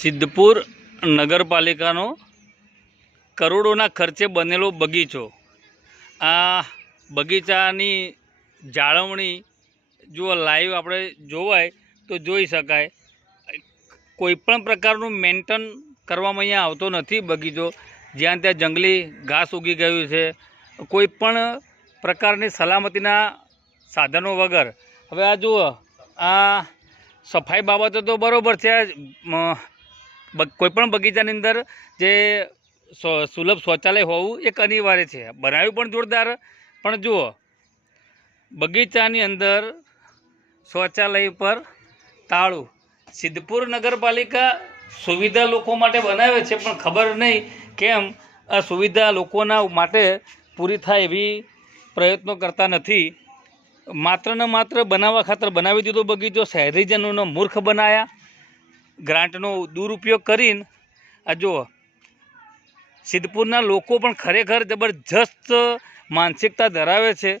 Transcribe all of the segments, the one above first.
સિદ્ધપુર નગરપાલિકાનો કરોડોના ખર્ચે બનેલો બગીચો. આ બગીચાની જાળવણી જો લાઈવ આપણે જોવાય તો જોઈ શકાય. કોઈપણ પ્રકારનું મેન્ટેન કરવામાં અહીંયા આવતો નથી બગીચો. જ્યાં ત્યાં જંગલી ઘાસ ઉગી ગયું છે. કોઈ પણ પ્રકારની સલામતીના સાધનો વગર. હવે આ જુઓ, આ સફાઈ બાબતો તો બરાબર છે. બ- બગીચાની અંદર જે સુલભ શૌચાલય હોવું એક અનિવાર્ય છે. બનાવ્યું પણ જોરદાર. પણ જુઓ, બગીચાની અંદર શૌચાલય પર તાળું સિદ્ધપુર નગરપાલિકા સુવિધા લોકો માટે બનાવે છે, પણ ખબર નહીં કેમ આ સુવિધા લોકોના માટે પૂરી થાય એવી પ્રયત્નો કરતા નથી. માત્ર ને માત્ર બનાવવા ખાતર બનાવી દીધો બગીચો, શહેરીજનોનો મૂર્ખ બનાયા. ગ્રાન્ટનો દુરુપયોગ કરીને, આ જુઓ, સિદ્ધપુરના લોકો પણ ખરેખર જબરજસ્ત માનસિકતા ધરાવે છે.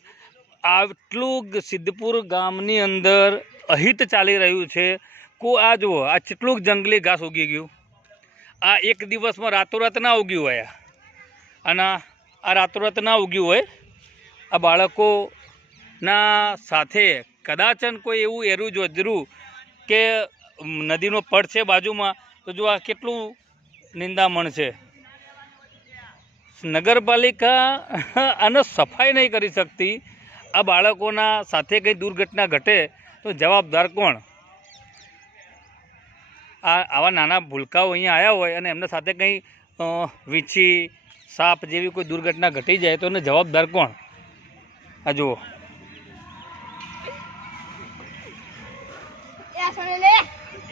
આટલું સિદ્ધપુર ગામની અંદર અહિત ચાલી રહ્યું છે. કો, આ જુઓ, આ કેટલું જંગલી ઘાસ ઉગી ગયું. આ એક દિવસમાં રાતોરાત ના ઉગ્યું હોય. અને આ રાતોરાત ના ઉગ્યું હોય. આ બાળકોના સાથે કદાચન કોઈ એવું એરું જોજરું કે નદીનો પડ છે બાજુમાં, તો જો આ કેટલું નિંદામણ છે. નગરપાલિકા આનો સફાઈ નહીં કરી શકતી. આ બાળકોના સાથે કંઈ દુર્ઘટના ઘટે, તો જવાબદાર કોણ? આ આવા નાના ભૂલકાઓ અહીંયા આવ્યા હોય અને એમના સાથે કંઈ વીંછી, સાપ જેવી કોઈ દુર્ઘટના ઘટી જાય, તો એને જવાબદાર કોણ? આ જુઓ.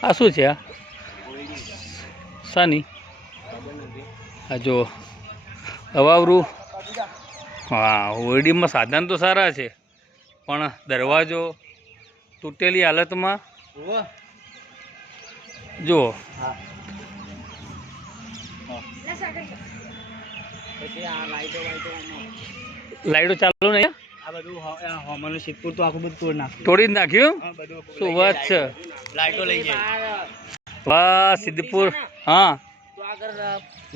આ શું છે આ? સાની આ જો અવાવરું. હા ઓરડીમાં સાધન તો સારા છે. પણ દરવાજો તૂટેલી હાલતમાં. જુઓ. લાઈટો ચાલુ નહીં? આ બધું હોમનું સિદ્ધપુર તો આખું બધું તોડ નાખ્યું. તોડી નાખ્યું? શું વાત છે? લાઈટો લઈ જાય વાહ સિદ્ધપુર. હા.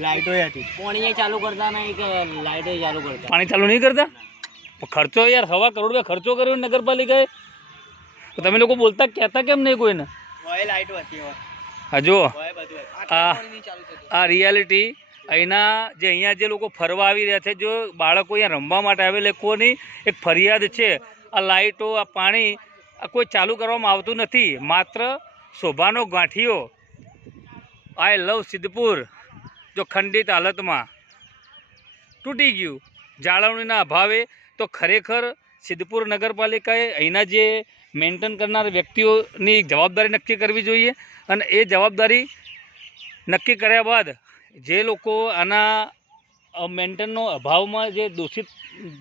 લાઈટો હતી. પાણી ચાલુ કરતા નહીં કે લાઈટો ચાલુ કરતા? પાણી ચાલુ નહીં કરતા? ખર્ચો યાર સવા કરોડ રૂપિયા ખર્ચો કર્યો નગરપાલિકા નગરપાલિકાએ. તો તમે લોકો બોલતા કહેતા કેમ નહીં કોઈને? હા જુઓ. આ આ રિયાલિટી અહીંના જે અહીંયા જે લોકો ફરવા આવી રહ્યા છે, જો બાળકો અહીંયા રમવા માટે આવે લોકોની એક ફરિયાદ છે, આ લાઇટો આ પાણી, આ કોઈ ચાલુ કરવામાં આવતું નથી. માત્ર શોભાનો ગાંઠિયો. આઈ લવ સિદ્ધપુર, જો ખંડિત હાલતમાં. તૂટી ગયું. જાળવણીના અભાવે તો ખરેખર સિદ્ધપુર નગરપાલિકાએ અહીંના જે મેન્ટેન કરનાર વ્યક્તિઓની જવાબદારી નક્કી કરવી જોઈએ અને એ જવાબદારી નક્કી કર્યા બાદ જે લોકો આના મેન્ટેનનો અભાવમાં જે દોષિત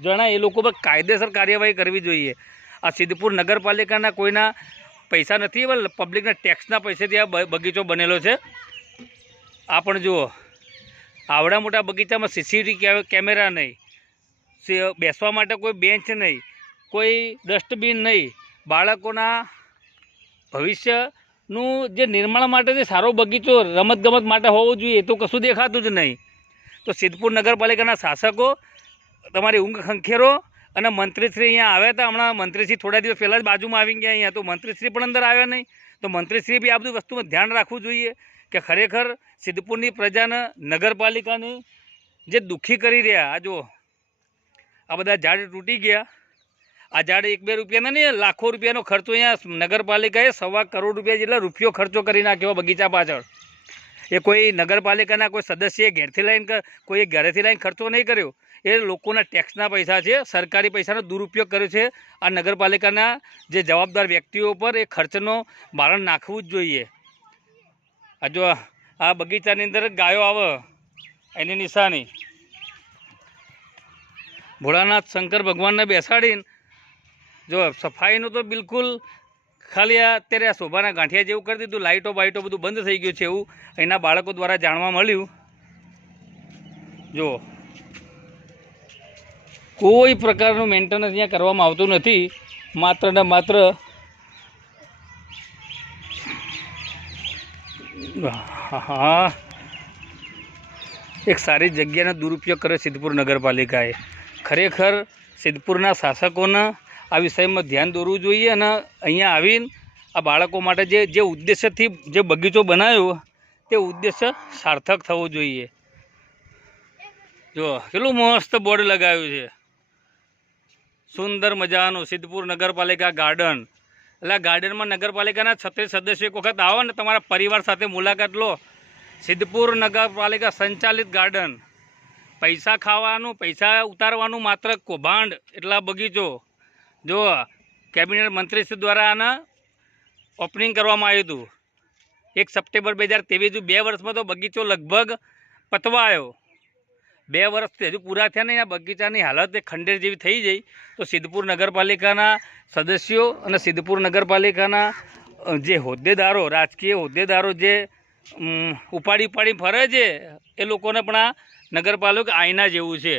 જણાય એ લોકો પર કાયદેસર કાર્યવાહી કરવી જોઈએ. આ સિદ્ધપુર નગરપાલિકાના કોઈના પૈસા નથી, પણ પબ્લિકના ટેક્સના પૈસેથી આ બગીચો બનેલો છે. આ પણ જુઓ. આવડા મોટા બગીચામાં સીસીટીવી કેમેરા નહીં. બેસવા માટે કોઈ બેન્ચ નહીં. કોઈ ડસ્ટબિન નહીં. બાળકોના ભવિષ્યનું જે નિર્માણ માટે જે સારો બગીચો રમતગમત માટે હોવો જોઈએ તો કશું દેખાતું જ નહીં. તો સિદ્ધપુર નગરપાલિકાના શાસકો, તમારી ઊંઘ ખંખેરો અને મંત્રીશ્રી અહીંયા આવ્યા હતા. હમણાં મંત્રીશ્રી થોડા દિવસ પહેલાં જ બાજુમાં આવી ગયા અહીંયા. તો મંત્રીશ્રી પણ અંદર આવ્યા નહીં. તો મંત્રીશ્રી બી આ બધી વસ્તુમાં ધ્યાન રાખવું જોઈએ કે ખરેખર સિદ્ધપુરની પ્રજાને નગરપાલિકાની જે દુઃખી કરી રહ્યા, આ જો આ બધા ઝાડ તૂટી ગયા. આ ઝાડ એક બે રૂપિયાના નહીં, લાખો રૂપિયાનો ખર્ચો અહીંયા નગરપાલિકાએ સવા કરોડ રૂપિયા જેટલા રૂપિયો ખર્ચો કરી નાખ્યો બગીચા પાછળ. એ કોઈ નગરપાલિકાના કોઈ સદસ્યએ ઘેરથી લઈને કોઈ ઘરેથી લઈને ખર્ચો નહીં કર્યો. એ લોકોના ટેક્સના પૈસા છે, સરકારી પૈસાનો દુરુપયોગ કર્યો છે. આ નગરપાલિકાના જે જવાબદાર વ્યક્તિઓ પર એ ખર્ચનો બારણ નાખવું જ જોઈએ. આ જો આ બગીચાની અંદર ગાયો આવે, એની નિશાની. ભોળાનાથ શંકર ભગવાનને બેસાડીને જો સફાઈનું તો બિલકુલ ખાલી આ અત્યારે આ શોભાના ગાંઠિયા જેવું કરી દીધું, લાઇટો બાઇટો બધું બંધ થઈ ગયું છે એવું. એના બાળકો દ્વારા જાણવા મળ્યું. જુઓ કોઈ પ્રકારનું મેન્ટેનન્સ અહીંયા કરવામાં આવતું નથી. માત્ર ને માત્ર હા. એક સારી જગ્યાનો દુરુપયોગ કર્યો સિદ્ધપુર નગરપાલિકાએ. ખરેખર સિદ્ધપુરના શાસકોને આ વિષયમાં ધ્યાન દોરવું જોઈએ અને અહીંયા આવીને આ બાળકો માટે જે જે ઉદ્દેશ્યથી જે બગીચો બનાવ્યો, તે ઉદ્દેશ્ય સાર્થક થવો જોઈએ. જો, કેટલું મસ્ત બોર્ડ લગાવ્યું છે. સુંદર મજાનું સિદ્ધપુર નગરપાલિકા ગાર્ડન. એટલે ગાર્ડનમાં નગરપાલિકાના છત્રીસ સદસ્ય એક વખત આવો ને તમારા પરિવાર સાથે મુલાકાત લો. સિદ્ધપુર નગરપાલિકા સંચાલિત ગાર્ડન. પૈસા ખાવાનું, પૈસા ઉતારવાનું માત્ર કૌભાંડ, એટલા બગીચો. જો કેબિનેટ મંત્રીશ્રી દ્વારા આના ઓપનિંગ કરવામાં આવ્યું હતું. એક સપ્ટેમ્બર બે હજાર ત્રેવીસ બે વર્ષમાં તો બગીચો લગભગ પતવા આવ્યો બે વર્ષથી હજુ પૂરા થયા નહીં, આ બગીચાની હાલત ખંડેર જેવી થઈ જઈ તો સિદ્ધપુર નગરપાલિકાના સદસ્યો અને સિદ્ધપુર નગરપાલિકાના જે હોદ્દેદારો, રાજકીય હોદ્દેદારો જે ઉપાડી ઉપાડી ફરે છે, એ લોકોને પણ આ નગરપાલિકા આઈના જેવું છે.